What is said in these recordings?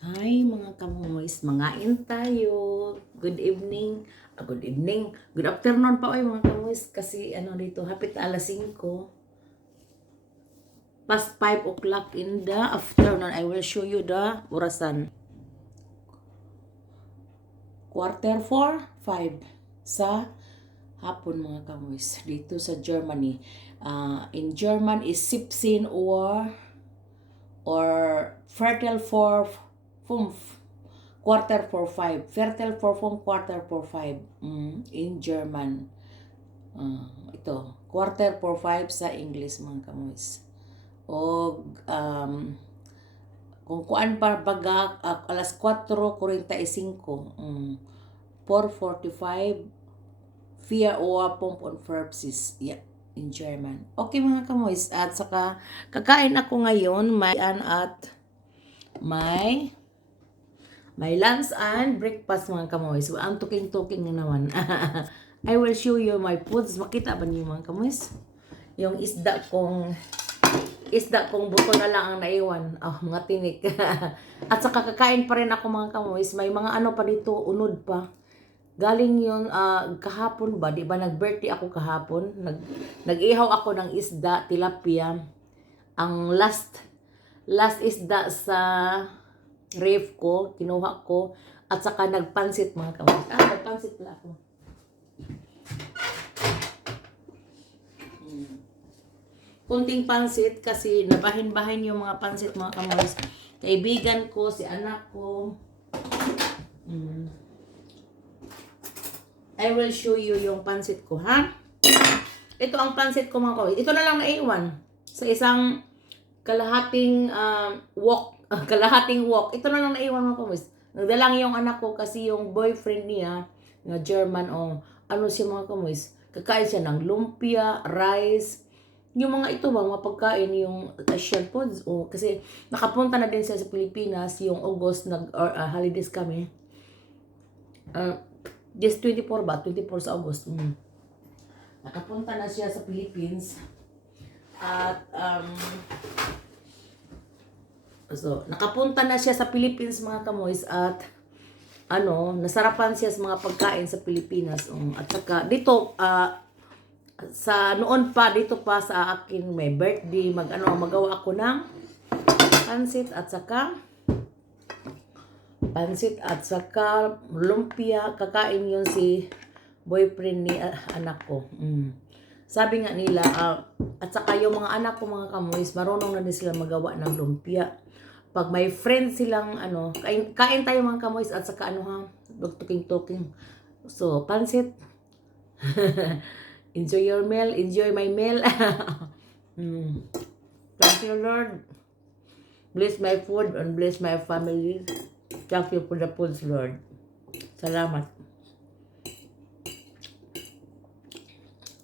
Hi mga kamoys, mangain tayo. Good evening. Ah, good evening. Good afternoon pa oy mga kamoys kasi ano dito hapit alas 5. Past 5 o'clock in the afternoon. I will show you the orasan. Quarter 4, 5 sa hapon mga kamoys dito sa Germany. Ah, in German is 17 or or fertile for fünf quarter for five. Fertile for fünf quarter for five. Mm, in German. Ah, ito. Quarter for five sa English mga kamoys o um, kung kuan pa baga ah, alas 4.45 mm, 4.45 via oa pomp on verbs yeah in German. Okay mga kamoys at saka kakain ako ngayon may an at may may lunch and breakfast mga kamoys. So, ang tuking-tuking na naman. I will show you my foods. Makita ba niyo mga kamoys? Yung isda kong isda kong buto na lang ang naiwan. Oh, mga tinik. At saka kakain pa rin ako mga kamoys. May mga ano pa dito, unod pa. Galing yun ah, kahapon ba? Di ba nag-birthday ako kahapon? Nag, nag-ihaw ako ng isda, tilapia. Ang last last isda sa ref ko, kinuha ko, at saka nagpansit mga kamoys. Ah, nagpansit pala ako. Mm. Kunting pansit kasi nabahin-bahin yung mga pansit mga kamoys. Kaibigan ko, si anak ko. Mm. I will show you yung pansit ko, ha? Ito ang pansit ko mga kamoys. Ito na lang naiwan sa isang kalahating um, walk, kalahating walk. Ito na lang naiwan mga kamoys. Nagdalang yung anak ko kasi yung boyfriend niya, na German o ano siya mga kamoys. Kakain siya ng lumpia, rice, yung mga ito ba, mga pagkain, yung Asian foods. O, kasi nakapunta na din siya sa Pilipinas, yung August, nag, or, ah, holidays kami. Uh, just 24 ba? 24 sa August. Mm. Nakapunta na siya sa Philippines. At, um, so, nakapunta na siya sa Philippines mga kamoys at ano, nasarapan siya sa mga pagkain sa Pilipinas. Um, at saka, dito, ah, sa noon pa, dito pa sa akin may birthday, mag, ano, magawa ako ng pansit at saka pansit at saka lumpia, kakain yun si boyfriend ni ah, anak ko. Mm. Sabi nga nila, ah, at saka yung mga anak ko mga kamoys, marunong na din sila magawa ng lumpia. Pag may friend silang ano, kain, kain tayo mga kamoys at saka ano ha, tuking-tuking. So, pansit. enjoy your meal, enjoy my meal. mm. Thank you, Lord. Bless my food and bless my family. Thank you for the foods, Lord. Salamat.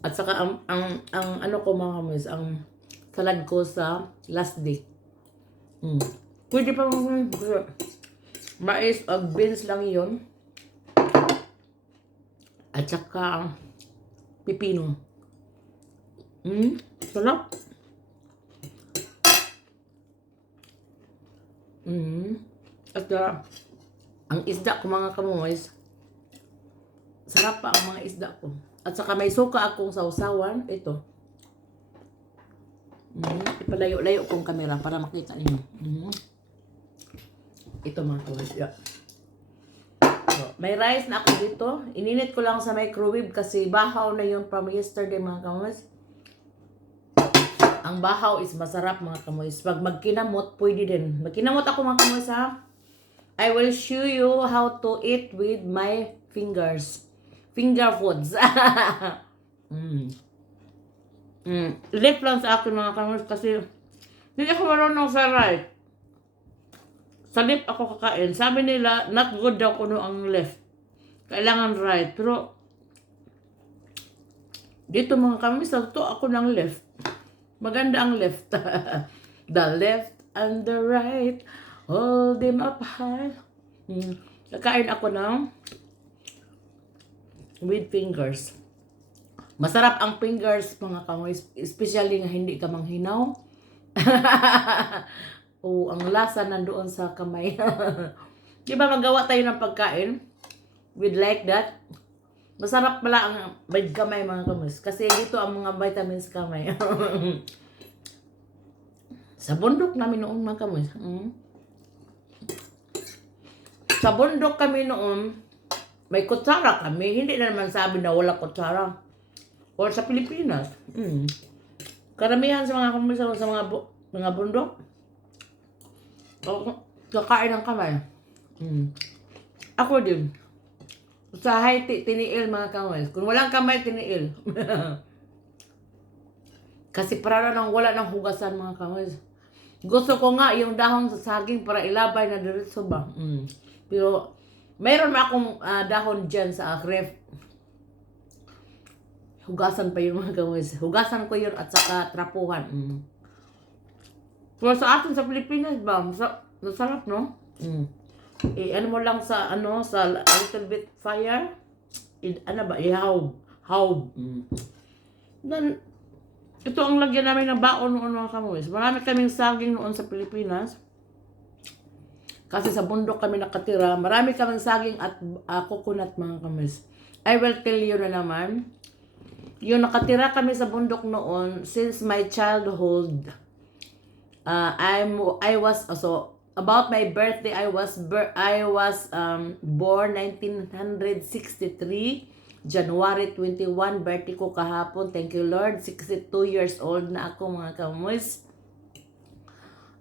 At saka ang, ang, ang ano ko mga kamis, ang salad ko sa last day. Mm. Pwede pa mga mais o beans lang yon At saka pipino. Mm, sarap. Mm. At uh, ang isda ko mga kamoys, sarap pa ang mga isda ko. At saka may suka akong sausawan. Ito. Mm, ipalayo-layo kong kamera para makita ninyo. Mm. Ito mga kamoys. Yeah. So, may rice na ako dito. Ininit ko lang sa microwave kasi bahaw na yun from yesterday mga kamoys. Ang bahaw is masarap mga kamoys. Pag magkinamot, pwede din. Magkinamot ako mga kamoys ha. I will show you how to eat with my fingers. Finger foods. mm. Mm. Left lang sa akin mga kamoys kasi hindi ako marunong sa right. Sa left ako kakain. Sabi nila, not good daw kuno ang left. Kailangan right. Pero, dito mga kami, sa to ako ng left. Maganda ang left. the left and the right. Hold them up high. Hmm. Kakain ako ng with fingers. Masarap ang fingers, mga kamoy. Especially nga hindi ka manghinaw. o ang lasa nandoon sa kamay. Di ba magawa tayo ng pagkain with like that? Masarap pala ang may kamay mga kamus. Kasi dito ang mga vitamins kamay. sa bundok namin noon mga kamus. Mm. Sa bundok kami noon, may kutsara kami. Hindi na naman sabi na wala kutsara. Or sa Pilipinas. Mm. Karamihan sa mga kamus sa mga, bu- mga bundok, o, kakain ng kamay. Mm. Ako din. Sa Haiti, tiniil mga kamay. Kung walang kamay, tiniil. Kasi para nang wala ng hugasan mga kamay. Gusto ko nga yung dahon sa saging para ilabay na diretso ba. Mm. Pero mayroon na akong ah, dahon dyan sa ref. Hugasan pa yun mga kamay. Hugasan ko yun at saka trapuhan. Mm. Pero sa atin sa Pilipinas ba, masa- masarap no? Mm. Eh, ano mo lang sa ano sa a little bit fire. I, ano ba? Ihaw. Haw. Mm. Then, ito ang lagyan namin ng baon noon mga kamuis. Marami kaming saging noon sa Pilipinas. Kasi sa bundok kami nakatira. Marami kaming saging at ah, coconut mga kamuis. I will tell you na naman. Yung nakatira kami sa bundok noon since my childhood. Uh, I'm I was also about my birthday I was ber- I was um, born 1963 January 21 birthday ko kahapon. Thank you Lord. 62 years old na ako mga kamuis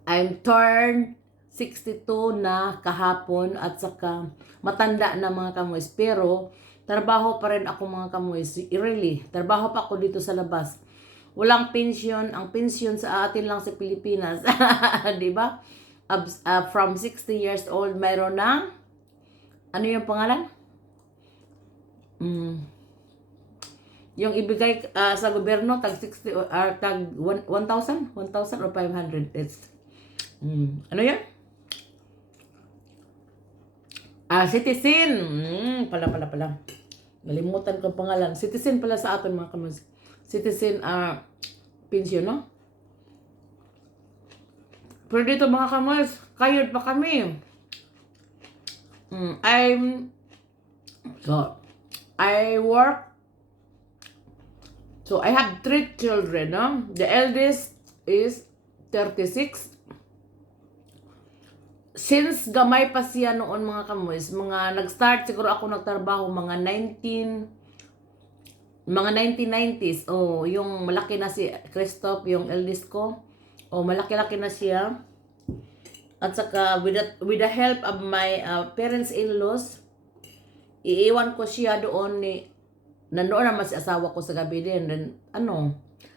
I'm turned 62 na kahapon at saka matanda na mga kamuis pero trabaho pa rin ako mga kamuis really trabaho pa ako dito sa labas walang pension ang pension sa atin lang sa Pilipinas di ba uh, from 60 years old mayroon na ano yung pangalan mm, yung ibigay uh, sa gobyerno tag 60 or uh, tag 1,000 1,000 or 500 it's mm, ano yan Ah, citizen. Mm, pala, pala, pala. Nalimutan ko ang pangalan. Citizen pala sa atin mga kamas. Citizen ah pension, no? Pero dito mga kamas, kayod pa kami. Mm, I'm so I work So I have three children, no? The eldest is 36 since gamay pa siya noon mga kamoys, mga nag-start siguro ako nagtrabaho mga 19 mga 1990s. Oh, yung malaki na si Christoph, yung eldest ko. Oh, malaki-laki na siya. At saka with the, with the help of my uh, parents-in-laws, iiwan ko siya doon ni nandoon naman si asawa ko sa gabi din. Then, ano,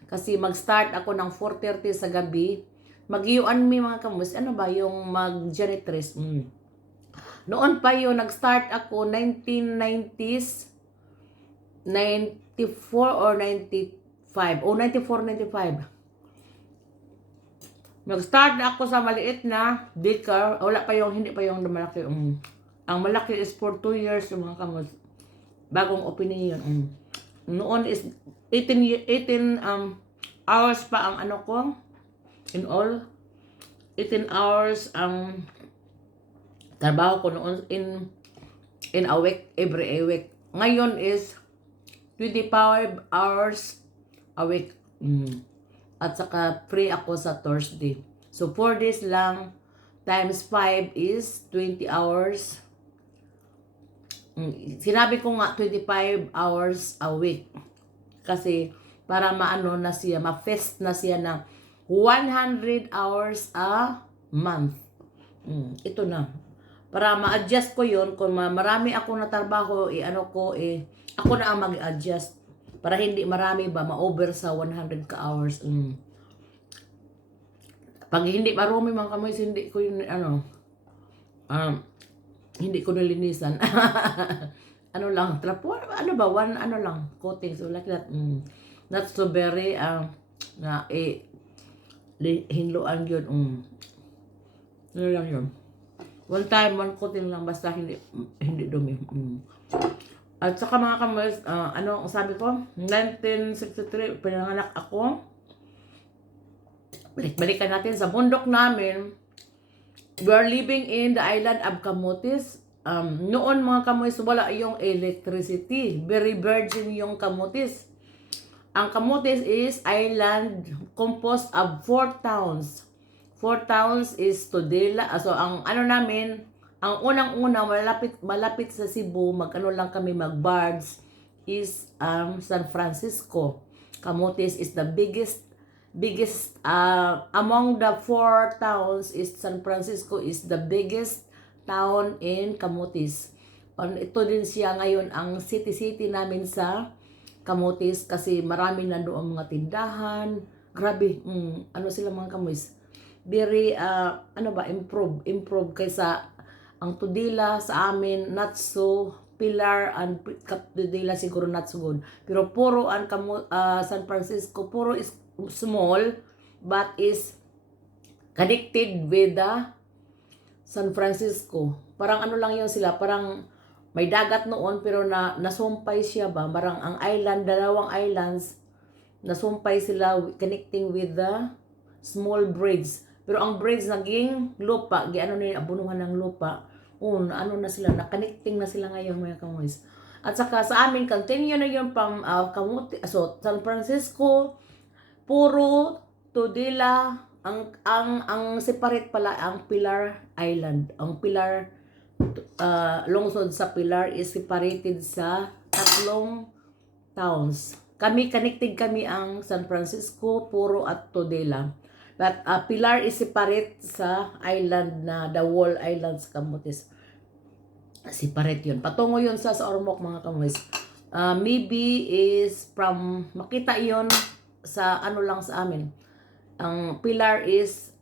kasi mag-start ako ng 4.30 sa gabi, Mag-iuan mi mga kamus, ano ba yung mag-janitress? Mm. Noon pa yun, nag-start ako 1990s, 94 or 95. O, 94, 95. Nag-start na ako sa maliit na baker. Wala pa yung, hindi pa yung malaki. Um, ang malaki is for 2 years yung mga kamus. Bagong opinion. Um. Noon is 18, ye- 18 um, hours pa ang ano ko in all 18 hours ang trabaho ko noon in in a week every a week ngayon is 25 hours a week mm. at saka free ako sa Thursday so 4 days lang times 5 is 20 hours Mm, sinabi ko nga 25 hours a week kasi para maano na siya ma-fest na siya na 100 hours a month. Mm, ito na. Para ma-adjust ko yon kung ma- marami ako na trabaho, eh, ano ko, eh, ako na ang mag-adjust. Para hindi marami ba, ma-over sa 100 ka hours. Mm. Pag hindi marumi mga kamay, hindi ko yun, ano, um, hindi ko nilinisan. ano lang, trapo, ano ba, one, ano lang, coating, so like that. Mm. Not so very, uh, na, eh, hinluan yun. Mm. Ano lang yun. One time, one coating lang, basta hindi, hindi dumi. Mm. At saka mga kamas, ah, ano ang sabi ko? 1963, pinanganak ako. Balik-balikan natin sa bundok namin. we are living in the island of Camotes. Um, noon mga Camotes, wala yung electricity. Very virgin yung Camotes. Ang Camotes is island composed of four towns. Four towns is Tudela. ah, So, ang ano namin, ang unang-una, malapit, malapit sa Cebu, mag-ano lang kami, mag-bards, is um, San Francisco. Camotes is the biggest biggest uh, among the four towns is San Francisco is the biggest town in Camotes. On ito din siya ngayon ang city-city namin sa Camotes kasi marami na doon mga tindahan. Grabe, mm, ano sila mga kamoys. Very, uh, ano ba, improve, improve kaysa ang Tudila sa amin, not so Pilar and Tudila siguro not so good. Pero puro ang uh, San Francisco, puro is small but is connected with the San Francisco. Parang ano lang yun sila, parang may dagat noon pero na nasumpay siya ba? Parang ang island, dalawang islands, nasumpay sila connecting with the small bridge. Pero ang bridge naging lupa, giano na abunuhan ng lupa. Un, ano na sila, na-connecting na sila ngayon mga kamoys. At saka sa amin, continue na yun pang uh, Kamuti, so San Francisco, puro Tudela, ang ang ang separate pala ang Pilar Island. Ang Pilar uh, lungsod sa Pilar is separated sa tatlong towns. Kami connected kami ang San Francisco, Puro at Tudela. But uh, Pilar is separate sa island na the Wall Islands Camotes. Separate yun. Patungo yun sa, sa Ormoc mga kamoys. Uh, maybe is from, makita yon sa ano lang sa amin. Ang Pilar is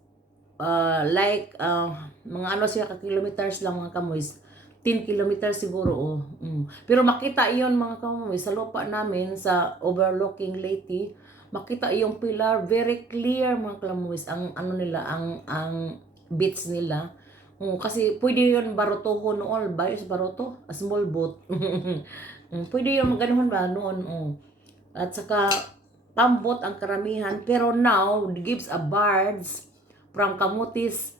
uh, like uh, mga ano siya ka-kilometers lang mga kamoys. 10 kilometers siguro oh. Mm. Pero makita iyon mga kamoys sa lupa namin sa overlooking Leyte. Makita yung pilar very clear mga kamoys ang ano nila ang ang beach nila. Mm, kasi pwede yun barotoho noon ba sa baroto a small boat. mm, pwede yun maganuhan ba noon oh. At saka pambot ang karamihan pero now gives a barge from Camotes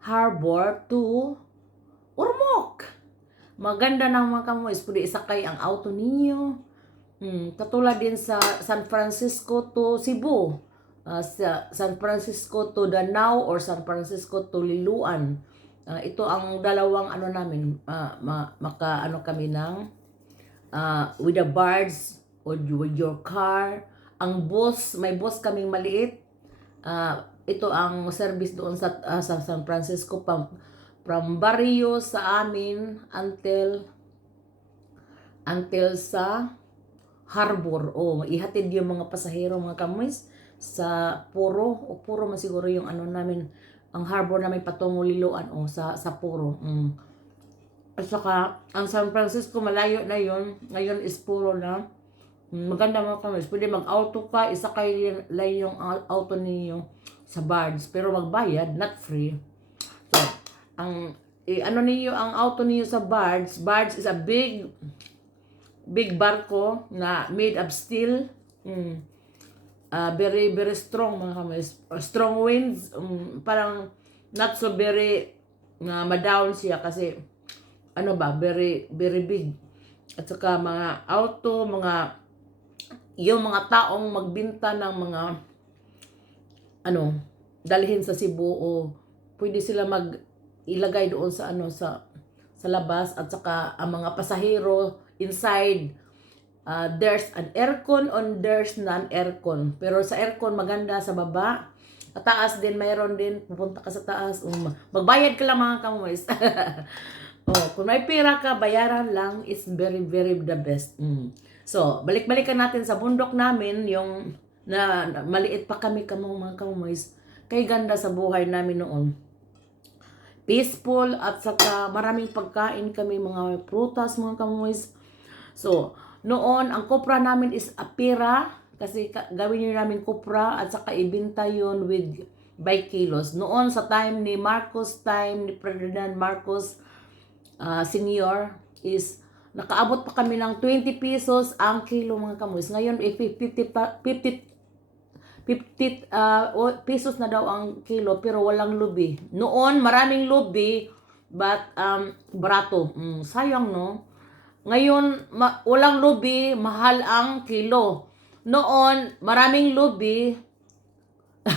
Harbor to Ormoc. Maganda ng mga kamoys, pwede isakay ang auto ninyo. Hmm, katulad din sa San Francisco to Cebu. Uh, sa San Francisco to Danao or San Francisco to Liluan. Uh, ito ang dalawang ano namin, uh, ma, maka ano kami ng uh, with the birds or with your car. Ang bus, may bus kaming maliit. Uh, ito ang service doon sa, uh, sa San Francisco from, from Barrio sa amin until until sa harbor. O, oh, ihatid yung mga pasahero, mga kamoys sa Puro. O Puro man siguro yung ano namin, ang harbor namin patungo Liloan o sa, sa Puro. Mm. At saka, ang San Francisco malayo na yon Ngayon is Puro na. Mm, maganda mga kamoys. Pwede mag-auto ka, isakay lang yung auto ninyo sa barge. Pero magbayad, not free. So, ang eh, ano niyo ang auto niyo sa barge, barge is a big big barko na made of steel. Mm. Uh, very very strong mga kamis. Strong winds, um, parang not so very na uh, ma-down siya kasi ano ba, very very big. At saka mga auto, mga yung mga taong magbinta ng mga ano, dalhin sa Cebu o pwede sila mag ilagay doon sa ano sa sa labas at saka ang mga pasahero inside uh, there's an aircon on there's non-aircon. Pero sa aircon maganda sa baba. Sa taas din mayroon din. Pupunta ka sa taas um, magbayad ka lang mga kamoys oh kung may pera ka bayaran lang it's very very the best. Mm. so balik-balikan natin sa bundok namin yung na, na maliit pa kami kamong mga kamoys kay ganda sa buhay namin noon. Peaceful at saka maraming pagkain kami mga prutas mga kamoys so noon ang kopra namin is apira kasi gawin nyo namin kopra at saka ibinta yon with by kilos noon sa time ni Marcos time ni President Marcos uh, senior is nakaabot pa kami ng 20 pesos ang kilo mga kamoys ngayon eh, 50 50 50 ah, o- pesos na daw ang kilo pero walang lubi. Noon maraming lubi but um barato. Mm, sayang no. Ngayon ma- walang lubi, mahal ang kilo. Noon maraming lubi.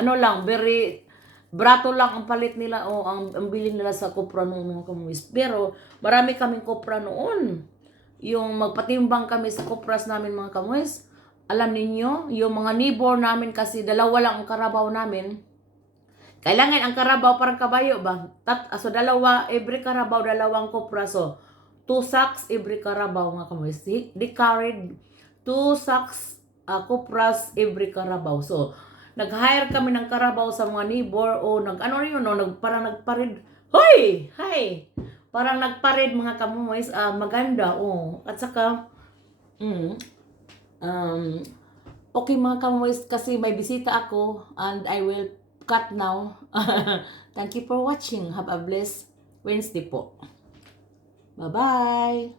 ano lang, very brato lang ang palit nila o ang, ang bili nila sa kopra noong mga kamuis. Pero marami kaming kopra noon. Yung magpatimbang kami sa kopras namin mga kamuis. Alam ninyo, yung mga neighbor namin kasi dalawa lang ang karabaw namin. Kailangan ang karabaw parang kabayo ba? Tat, so dalawa, every karabaw, dalawang kopra. So, two sacks every karabaw mga kamuis. They, carried two sacks uh, kopras every karabaw. So, nag-hire kami ng karabaw sa mga neighbor o nag ano yun no, nag parang nagparid. Hoy! Hi! Parang nagparid mga kamumoys, ah, maganda oh. At saka mm, um okay mga kamumoys kasi may bisita ako and I will cut now. Thank you for watching. Have a blessed Wednesday po. Bye-bye.